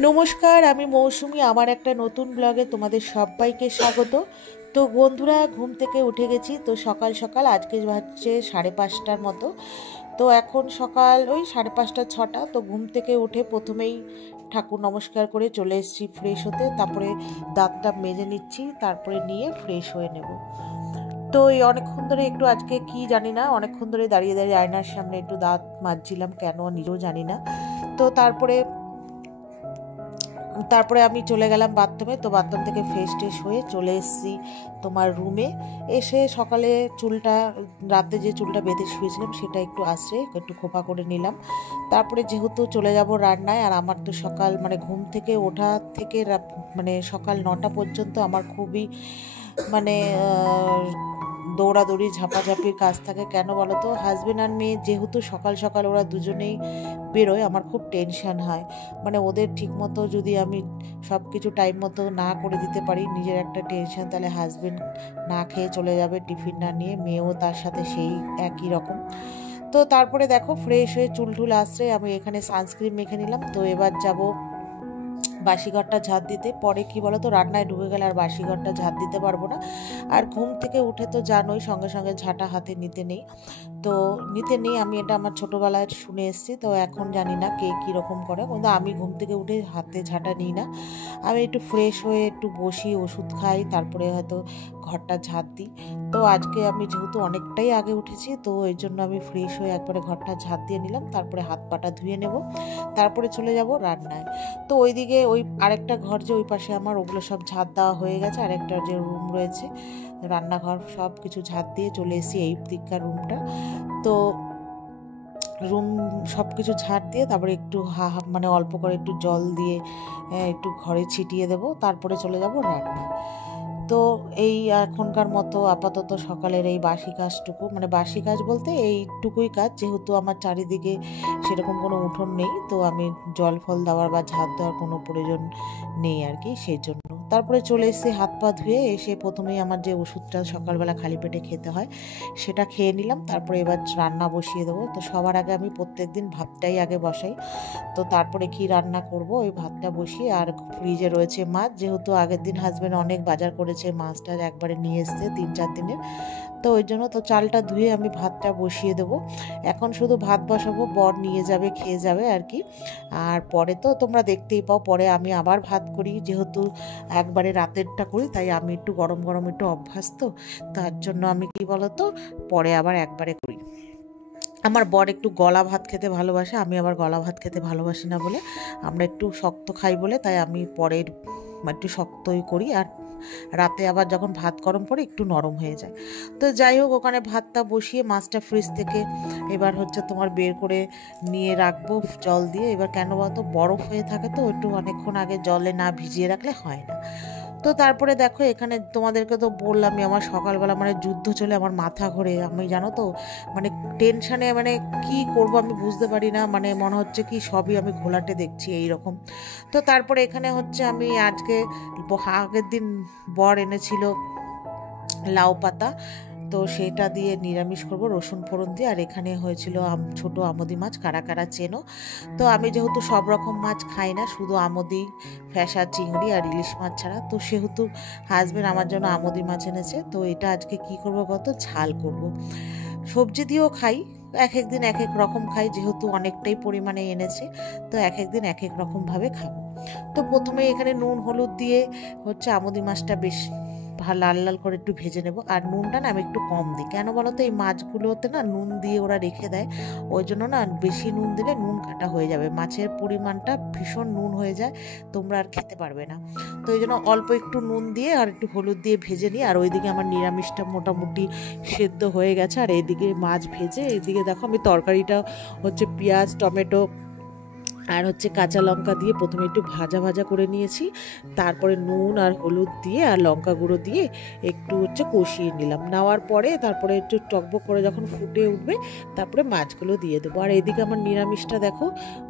নমস্কার, আমি মৌসুমি। আমার একটা নতুন ব্লগে তোমাদের সবাইকে স্বাগত। তো বন্ধুরা, ঘুম থেকে উঠে গেছি। তো সকাল সকাল আজকে হচ্ছে 5:30টার মতো। তো এখন সকাল ওই 5:30 6টা। তো ঘুম থেকে উঠে প্রথমেই ঠাকুর নমস্কার করে চলে এসেছি ফ্রেশ হতে। তারপরে দাঁতটা মেজে নিচ্ছি, তারপরে নিয়ে ফ্রেশ হয়ে নেব। তো এই অনেকক্ষণ ধরে একটু আজকে কি জানি না, অনেকক্ষণ ধরে দাঁড়িয়ে দাঁড়িয়ে আয়নার সামনে একটু দাঁত মাজছিলাম, কেন নিজেও জানি না। তো তারপরে তারপরে আমি চলে গেলাম বাথরুমে। তো বাথরুম থেকে ফ্রেশ ট্রেশ হয়ে চলে এসেছি তোমার রুমে। এসে সকালে চুলটা, রাতে যে চুলটা বেঁধে শুয়েছিলাম সেটা একটু আশ্রে একটু খোপা করে নিলাম। তারপরে যেহেতু চলে যাব রান্নায়, আর আমার তো সকাল মানে ঘুম থেকে ওঠা থেকে মানে সকাল 9টা পর্যন্ত আমার খুবই মানে দৌড়াদৌড়ি ঝাপাঝাপির কাজ থাকে। কেন বলো তো, হাজব্যান্ড আর মেয়ে যেহেতু সকাল সকাল ওরা দুজনেই বেরোয়, আমার খুব টেনশন হয়। মানে ওদের ঠিক মতো যদি আমি সব কিছু টাইম মতো না করে দিতে পারি, নিজের একটা টেনশন, তাহলে হাজব্যান্ড না খেয়ে চলে যাবে টিফিন না নিয়ে, মেয়েও তার সাথে সেই একই রকম। তো তারপরে দেখো ফ্রেশ হয়ে চুল টুল আসছে, আমি এখানে সানস্ক্রিন মেখে নিলাম। তো এবার যাব বাসি ঘরটা ঝাঁট দিতে। পরে কি বলো তো, রান্নায় ঢুকে গেলে আর বাসি ঘরটা ঝাঁট দিতে পারবো না। আর ঘুম থেকে উঠে তো জানোই সঙ্গে সঙ্গে ঝাঁটা হাতে নিতে নেই। তো নিতে নেই, আমি এটা আমার ছোটোবেলায় শুনে এসেছি। তো এখন জানি না কে কীরকম করে, কিন্তু আমি ঘুম থেকে উঠে হাতে ঝাঁটা নিই না। আমি একটু ফ্রেশ হয়ে একটু বসি, ওষুধ খাই, তারপরে হয়তো ঘরটা ঝাঁট দিই। তো আজকে আমি যেহেতু অনেকটাই আগে উঠেছি, তো এই জন্য আমি ফ্রেশ হয়ে একবারে ঘরটা ঝাঁট দিয়ে নিলাম। তারপরে হাত পাটা ধুয়ে নেব, তারপরে চলে যাব রান্নায়। তো ওইদিকে ওই আরেকটা ঘর যে ওই পাশে আমার, ওগুলো সব ঝাঁট দেওয়া হয়ে গেছে। আরেকটা যে রুম রয়েছে রান্নাঘর, সব কিছু ঝাঁট দিয়ে চলে এসেছি এই দিককার রুমটা। তো রুম সব কিছু ঝাঁট দিয়ে তারপরে একটু মানে অল্প করে একটু জল দিয়ে একটু ঘরে ছিটিয়ে দেবো, তারপরে চলে যাব রান্না। তো এই এখনকার মতো আপাতত সকালের এই বাসি কাজটুকু, মানে বাসি কাজ বলতে এইটুকুই কাজ, যেহেতু আমার চারিদিকে সেরকম কোনো উঠোন নেই, তো আমি জল ফল দেওয়ার বা ঝাঁট দেওয়ার কোনো প্রয়োজন নেই আর কি, সেই জন্য। তারপরে চলে এসে হাত পা ধুয়ে এসে প্রথমেই আমার যে ওষুধটা সকালবেলা খালি পেটে খেতে হয় সেটা খেয়ে নিলাম। তারপরে এবার রান্না বসিয়ে দেবো। তো সবার আগে আমি প্রত্যেকদিন ভাতটাই আগে বসাই। তো তারপরে কি রান্না করব, ওই ভাতটা বসিয়ে, আর ফ্রিজে রয়েছে মাছ, যেহেতু আগের দিন হাজব্যান্ড অনেক বাজার করেছে, মাছটা একবারে নিয়ে এসছে 3-4 দিনের। তো ওই জন্য তো চালটা ধুয়ে আমি ভাতটা বসিয়ে দেবো। এখন শুধু ভাত বসাবো, বর নিয়ে যাবে, খেয়ে যাবে আর কি। আর পরে তো তোমরা দেখতেই পাও, পরে আমি আবার ভাত করি, যেহেতু একবারে রাতেরটা করি, তাই আমি একটু গরম গরম একটু অভ্যাস, তো তার জন্য আমি কি বলতো পরে আবার একবারে করি। আমার বর একটু গলা ভাত খেতে ভালোবাসে, আমি আবার গলা ভাত খেতে ভালোবাসি না বলে, আমরা একটু শক্ত খাই বলে, তাই আমি পরের একটু শক্তই করি। আর রাতে আবার যখন ভাত গরম করে একটু নরম হয়ে যায়। তো যাই হোক, ওখানে ভাতটা বসিয়ে মাছটা ফ্রিজ থেকে এবার হচ্ছে তোমার বের করে নিয়ে রাখবো জল দিয়ে। এবার কেন বলতো, বরফ হয়ে থাকে, তো একটু অনেকক্ষণ আগে জলে না ভিজিয়ে রাখলে হয় না। তো তারপরে দেখো এখানে তোমাদেরকে তো বললামই, আমার সকালবেলা মানে যুদ্ধ চলে, আমার মাথা ঘোরে, আমি জানো তো মানে টেনশানে, মানে কি করব আমি বুঝতে পারি না, মানে মনে হচ্ছে কি সবই আমি ঘোলাটে দেখছি এই রকম। তো তারপরে এখানে হচ্ছে আমি আজকে আগের দিন বর এনেছিল লাউ পাতা, তো সেটা দিয়ে নিরামিষ করব রসুন ফোড়ন দিয়ে। আর এখানে হয়েছিল ছোট আমদি মাছ, কারা কারা চেনো। তো আমি যেহেতু সব রকম মাছ খাই না, শুধু আমদি, ফ্যাসা, চিংড়ি আর ইলিশ মাছ ছাড়া, তো সেহেতু হাজবেন্ড আমার জন্য আমদি মাছ এনেছে। তো এটা আজকে কি করব কত, ঝাল করব। সবজি দিয়েও খাই, এক একদিন এক এক রকম খাই, যেহেতু অনেকটাই পরিমাণে এনেছে, তো এক একদিন এক এক রকমভাবে খাবো। তো প্রথমে এখানে নুন হলুদ দিয়ে হচ্ছে আমদি মাছটা বেশ লাল লাল করে একটু ভেজে নেব। আর নুনটা না আমি একটু কম দিই, কেন বলো তো, এই মাছগুলোতে না নুন দিয়ে ওরা রেখে দেয়, ওই জন্য না বেশি নুন দিলে নুন কাটা হয়ে যাবে, মাছের পরিমাণটা ভীষণ নুন হয়ে যায়, তোমরা আর খেতে পারবে না। তো এই জন্য অল্প একটু নুন দিয়ে আর একটু হলুদ দিয়ে ভেজে নিই। আর ওইদিকে আমার নিরামিষটা মোটামুটি সেদ্ধ হয়ে গেছে, আর এইদিকে মাছ ভেজে, এইদিকে দেখো আমি তরকারিটা হচ্ছে পেঁয়াজ, টমেটো আর হচ্ছে কাঁচা লঙ্কা দিয়ে প্রথমে একটু ভাজা ভাজা করে নিয়েছি। তারপরে নুন আর হলুদ দিয়ে আর লঙ্কা গুঁড়ো দিয়ে একটু হচ্ছে কষিয়ে নিলাম। নেওয়ার পরে তারপরে একটু টকবক করে যখন ফুটে উঠবে, তারপরে মাছগুলো দিয়ে দেবো। আর এইদিকে আমার নিরামিষটা দেখো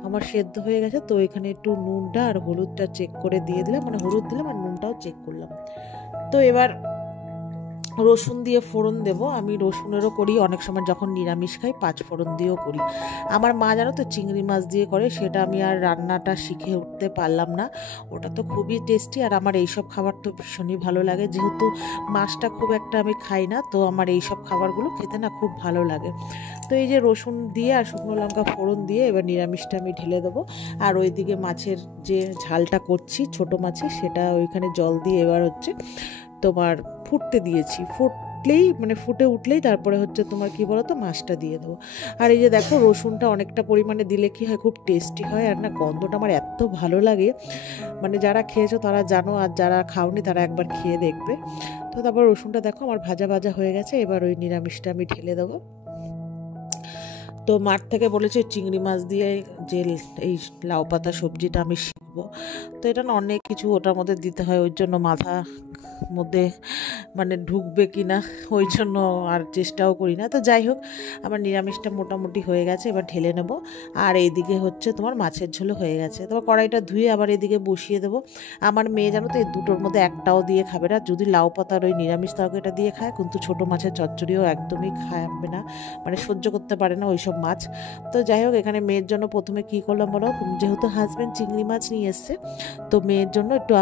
আমার সেদ্ধ হয়ে গেছে। তো এখানে একটু নুনটা আর হলুদটা চেক করে দিয়ে দিলাম, মানে হলুদ দিলাম আর নুনটাও চেক করলাম। তো এবার রসুন দিয়ে ফোড়ন দেব। আমি রসুনেরও করি, অনেক সময় যখন নিরামিষ খাই 5 ফোড়ন দিয়েও করি। আমার মা জানো তো চিংড়ি মাছ দিয়ে করে, সেটা আমি আর রান্নাটা শিখে উঠতে পারলাম না। ওটা তো খুবই টেস্টি, আর আমার এইসব খাবার তো ভীষণই ভালো লাগে। যেহেতু মাছটা খুব একটা আমি খাই না, তো আমার এইসব খাবারগুলো খেতে না খুব ভালো লাগে। তো এই যে রসুন দিয়ে আর শুকনো লঙ্কা ফোড়ন দিয়ে এবার নিরামিষটা আমি ঢেলে দেবো। আর ওইদিকে মাছের যে ঝালটা করছি ছোট মাছে, সেটা ওইখানে জল দিয়ে এবার হচ্ছে তোমার ফুটতে দিয়েছি। ফুটে উঠলেই তারপরে হচ্ছে তোমার কি বলো তো মাছটা দিয়ে দেবো। আর এই যে দেখো রসুনটা অনেকটা পরিমাণে দিলে কি হয়, খুব টেস্টি হয়। আর না গন্ধটা আমার এত ভালো লাগে, মানে যারা খেয়েছো তারা জানো, আর যারা খাওনি তারা একবার খেয়ে দেখবে। তো তারপর রসুনটা দেখো আমার ভাজা ভাজা হয়ে গেছে। এবার ওই নিরামিষটা আমি ঢেলে দেবো। তো মাঠ থেকে বলেছে চিংড়ি মাছ দিয়ে যে এই লাউ পাতা সবজিটা আমি শিখবো। তো এটা না অনেক কিছু ওটার মধ্যে দিতে হয়, ওই জন্য মাথা মধ্যে মানে ঢুকবে কি না ওই জন্য আর চেষ্টাও করি না। তো যাই হোক, আমার নিরামিষটা মোটামুটি হয়ে গেছে, এবার ঢেলে নেব। আর এইদিকে হচ্ছে তোমার মাছের ঝোলও হয়ে গেছে। তোমার কড়াইটা ধুয়ে আবার এদিকে বসিয়ে দেবো। আমার মেয়ে জানো তো এই দুটোর মধ্যে একটাও দিয়ে খাবে না। যদি লাউ পাতার ওই নিরামিষ তরকারিটা দিয়ে খায়, কিন্তু ছোটো মাছের চচ্চড়িও একদমই খাবে না, মানে সহ্য করতে পারে না ওইসব মাছ। তো যাই হোক, এখানে মেয়ের জন্য প্রথমে কী করলাম বলো, যেহেতু হাজব্যান্ড চিংড়ি মাছ নিয়ে এসছে, তো মেয়ের জন্য একটু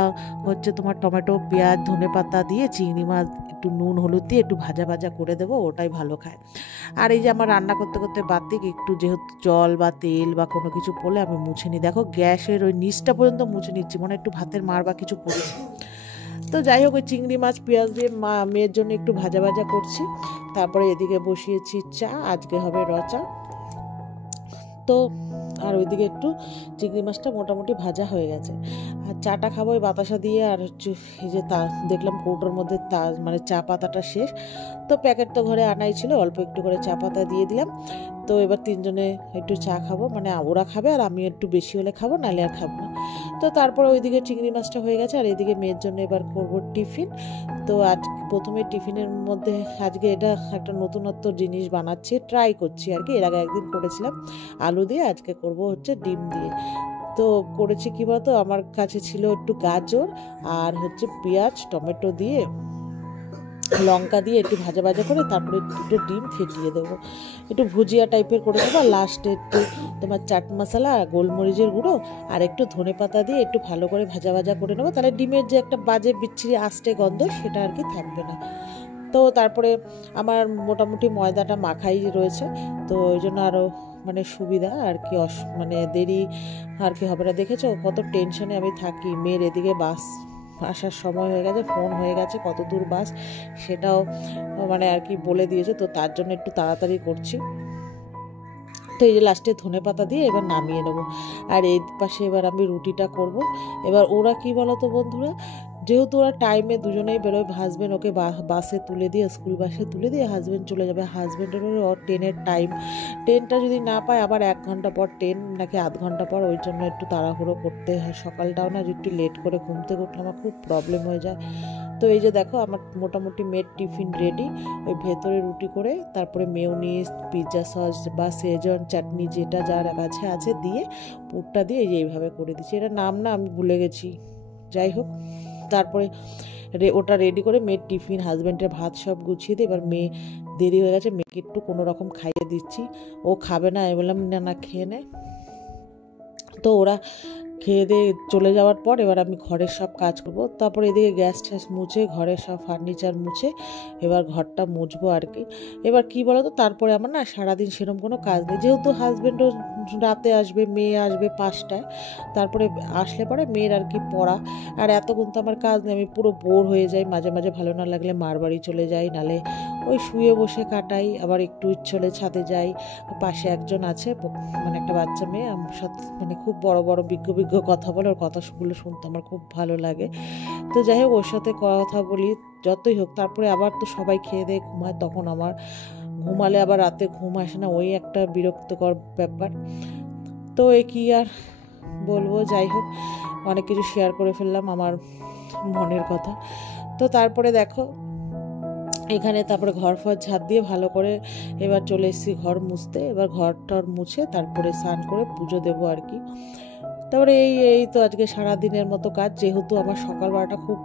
হচ্ছে তোমার টমেটো পেঁয়াজ ধনেপাতা দিয়ে চিংড়ি মাছ একটু নুন হলুদ দিয়ে একটু ভাজা ভাজা করে দেবো, ওটাই ভালো খায়। আর এই যে আমার রান্না করতে করতে বাতিক একটু যেহেতু জল বা তেল বা কোনো কিছু পড়লে আমি মুছে নিই। দেখো গ্যাসের ওই নিচটা পর্যন্ত মুছে নিচ্ছি, মনে একটু ভাতের মার বা কিছু পড়েছে। তো যাই হোক, ওই চিংড়ি মাছ পেঁয়াজ দিয়ে মেয়ের জন্য একটু ভাজা ভাজা করছি। তারপরে এদিকে বসিয়েছি চা, আজকে হবে র চা। তো আর ওইদিকে একটু চিংড়ি মাছটা মোটামুটি ভাজা হয়ে গেছে। আর চাটা খাবো ওই বাতাসা দিয়ে। আর হচ্ছে এই যে দেখলাম কৌটোর মধ্যে মানে চা পাতাটা শেষ, তো প্যাকেট তো ঘরে আনাই ছিল, অল্প একটু করে চা পাতা দিয়ে দিলাম। তো এবার তিনজনে একটু চা খাবো, মানে ওরা খাবে আর আমি একটু বেশি হলে খাবো, নাহলে আর খাবো না। তো তারপর ওইদিকে চিংড়ি মাছটা হয়ে গেছে, আর এইদিকে মেয়ের জন্য এবার করবো টিফিন। তো আজ প্রথমে টিফিনের মধ্যে আজকে এটা একটা নতুনত্ব জিনিস বানাচ্ছি, ট্রাই করছি আর কি। এর আগে একদিন করেছিলাম আলু দিয়ে, আজকে করব হচ্ছে ডিম দিয়ে। তো করেছি কী বলতো, আমার কাছে ছিল একটু গাজর আর হচ্ছে পেঁয়াজ টমেটো দিয়ে লঙ্কা দিয়ে একটু ভাজা ভাজা করে তারপরে দুটো ডিম ফেটিয়ে দেবো, একটু ভুজিয়া টাইপের করে দেবো। আর লাস্টে একটু তোমার চাট মশলা গোলমরিচের গুঁড়ো আর একটু ধনেপাতা দিয়ে একটু ভালো করে ভাজা ভাজা করে নেবো, তাহলে ডিমের যে একটা বাজে বিচ্ছিরি আস্তে গন্ধ সেটা আর কি থাকবে না। তো তারপরে আমার মোটামুটি ময়দাটা মাখাই রয়েছে, তো ওই জন্য আরও মানে সুবিধা আর কি, মানে দেরি আর কি হবে না। দেখেছো কত টেনশনে আমি থাকি, মেয়ের এদিকে বাস আসার সময় হয়ে গেছে, ফোন হয়ে গেছে কত দূর বাস সেটাও মানে আর কি বলে দিয়েছে, তো তার জন্য একটু তাড়াতাড়ি করছি। তো এই যে লাস্টে ধনেপাতা দিয়ে এবার নামিয়ে নেবো। আর এই পাশে এবার আমি রুটিটা করব। এবার ওরা কি বলো তো বন্ধুরা, যেহেতু ওরা টাইমে দুজনেই বেরোয়, হাজব্যান্ড ওকে বাসে তুলে দিয়ে স্কুল বাসে তুলে দিয়ে হাজব্যান্ড চলে যাবে, হাজব্যান্ডেরও ওর ট্রেনের টাইম, ট্রেনটা যদি না পায় আবার 1 ঘন্টা পর ট্রেন নাকি আধ ঘন্টা পর, ওই জন্য একটু তাড়াহুড়ো করতে হয়। সকালটাও না একটু লেট করে ঘুম থেকে উঠলে আমার খুব প্রবলেম হয়ে যায়। তো এই যে দেখো আমার মোটামুটি মেয়ের টিফিন রেডি। ওই ভেতরে রুটি করে তারপরে মেয়োনিজ পিৎজা সস বা সেজন চাটনি যেটা যার কাছে আছে দিয়ে পুরটা দিয়ে এইভাবে করে দিচ্ছি। এটা নাম না আমি ভুলে গেছি, যাই হোক। তারপরে ওটা রেডি করে মেয়ের টিফিন হাজব্যান্ডের ভাত সব গুছিয়ে দিই। এবার মেয়ে দেরি হয়ে গেছে, মেয়েকে একটু কোনো রকম খাইয়ে দিচ্ছি। ও খাবে না, আমি বললাম না না খেয়ে নে। তো ওরা খেয়ে দিয়ে চলে যাওয়ার পর এবার আমি ঘরের সব কাজ করবো। তারপর এদিকে গ্যাস ট্যাস মুছে ঘরের সব ফার্নিচার মুছে এবার ঘরটা মুছবো আর কি। এবার কি বলো তো, তারপরে আমার না সারাদিন সেরকম কোনো কাজ নেই, যেহেতু হাজব্যান্ডও রাতে আসবে, মেয়ে আসবে 5টায়। তারপরে আসলে পরে মেয়ের আর কি পড়া, আর এতক্ষণ তো আমার কাজ নেই, আমি পুরো বোর হয়ে যাই। মাঝে মাঝে ভালো না লাগলে মার বাড়ি চলে যাই, নালে ওই শুয়ে বসে কাটাই। আবার একটু ইচ্ছে হলে ছাদে যাই, পাশে একজন আছে মানে একটা বাচ্চা মেয়ে, আমার সাথে মানে খুব বড় বড় বিজ্ঞ কথা বলে, ওর কথাগুলো শুনতে আমার খুব ভালো লাগে। তো যাই হোক ওর সাথে কথা বলি, যতই হোক। তারপরে আবার তো সবাই খেয়ে দিয়ে ঘুমায়, তখন আমার ঘুমালে আবার রাতে ঘুম আসে না, ওই একটা বিরক্তকর ব্যাপার। তো এ কি আর বলবো, যাই হোক অনেক কিছু শেয়ার করে ফেললাম আমার মনের কথা। তো তারপরে দেখো এখানে তারপরে ঘর ফর ঝাঁট দিয়ে ভালো করে এবার চলে এসেছি ঘর মুছতে। এবার ঘর টর মুছে তারপরে স্নান করে পুজো দেবো আর কি। তারপরে এই এই তো আজকে সারাদিনের মতো কাজ, যেহেতু আমার সকালবেলাটা খুব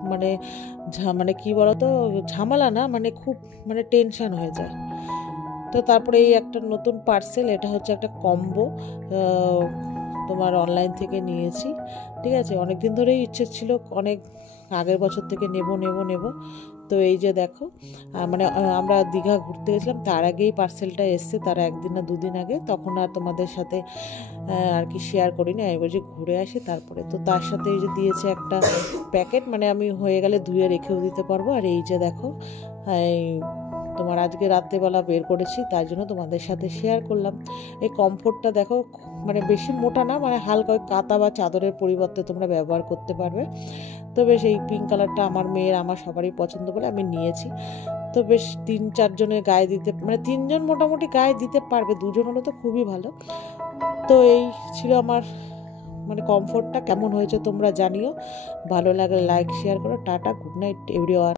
মানে কি বলতো, ঝামেলা না, মানে খুব টেনশন হয়ে যায়। তো তারপরে এই একটা নতুন পার্সেল, এটা হচ্ছে একটা কম্বো, তোমার অনলাইন থেকে নিয়েছি। ঠিক আছে, অনেক দিন ধরেই ইচ্ছে ছিল, অনেক আগের বছর থেকে নেব নেব নেব। তো এই যে দেখো, আমরা দীঘা ঘুরতে গেছিলাম, তার আগেই পার্সেলটা এসছে, তার একদিন না দুদিন আগে, তখন আর তোমাদের সাথে আর কি শেয়ার করিনি। আমি বলছি ঘুরে আসি তারপরে। তো তার সাথে এই যে দিয়েছে একটা প্যাকেট, মানে আমি হয়ে গেলে ধুয়ে রেখেও দিতে পারবো। আর এই যে দেখো, এই তোমার আজকে রাত্রেবেলা বের করেছি, তাই জন্য তোমাদের সাথে শেয়ার করলাম। এই কমফোর্টটা দেখো, বেশি মোটা না, হালকা ওই কাঁথা বা চাদরের পরিবর্তে তোমরা ব্যবহার করতে পারবে। তো বেশ এই পিঙ্ক কালারটা আমার মেয়ের আমার সবারই পছন্দ বলে আমি নিয়েছি। তো বেশ 3-4 জনের গায়ে দিতে, 3 জন মোটামুটি গায়ে দিতে পারবে, 2 জন হলে তো খুবই ভালো। তো এই ছিল আমার কমফোর্টটা। কেমন হয়েছে তোমরা জানিও, ভালো লাগলে লাইক শেয়ার করো। Tata, good night everyone.